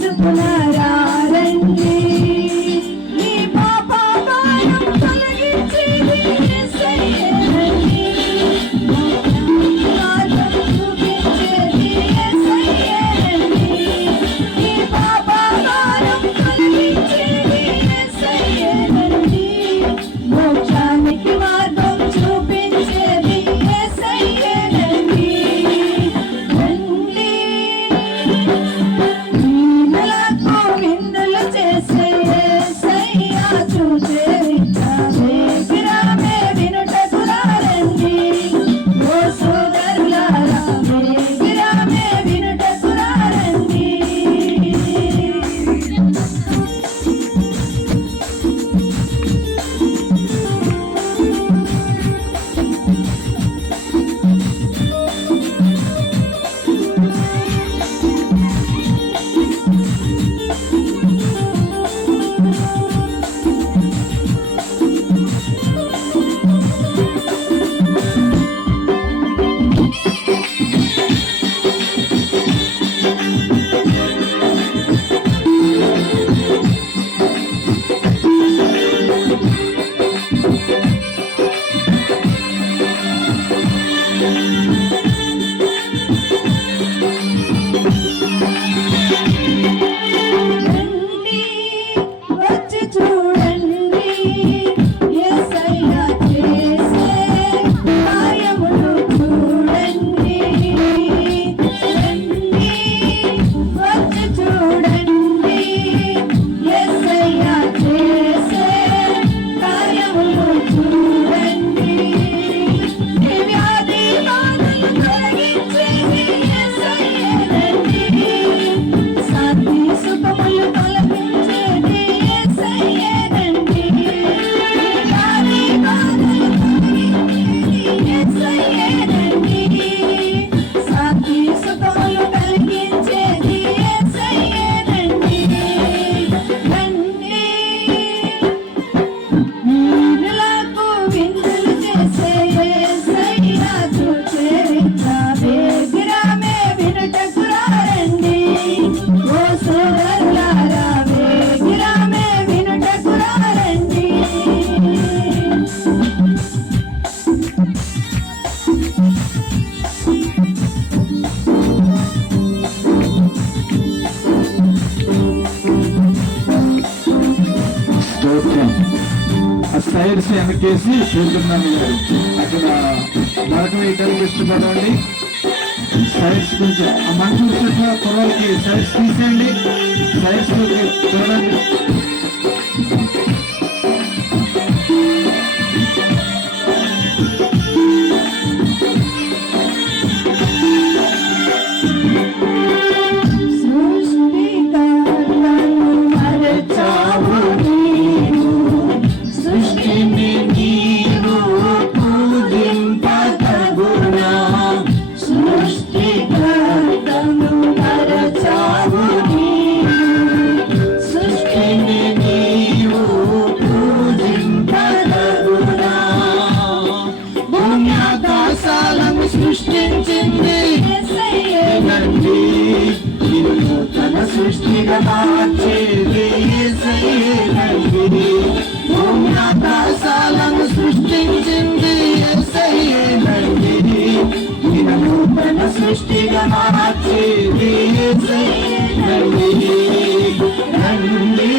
യേശു പുനരാ chairs వెనకేసి చూస్తున్నాను గారు. అక్కడ మరొక ఇష్టపడండి. సైడ్స్ కొంచెం ఆ మనుషుల చుట్టూ కుర్రలకి సైడ్స్ తీసేయండి. సైడ్స్ చూడండి సృష్టిగా మార్చేది భూమి ఆకాశాలను సృష్టించింది నూతన సృష్టిగా మార్చేది యేసయ్యేనండి. రండి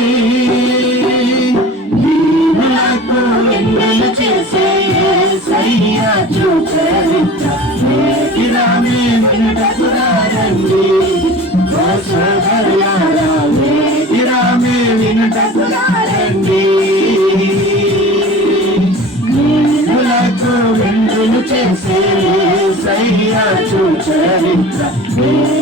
నీవులకు వెన్నెల చేసే Pra ver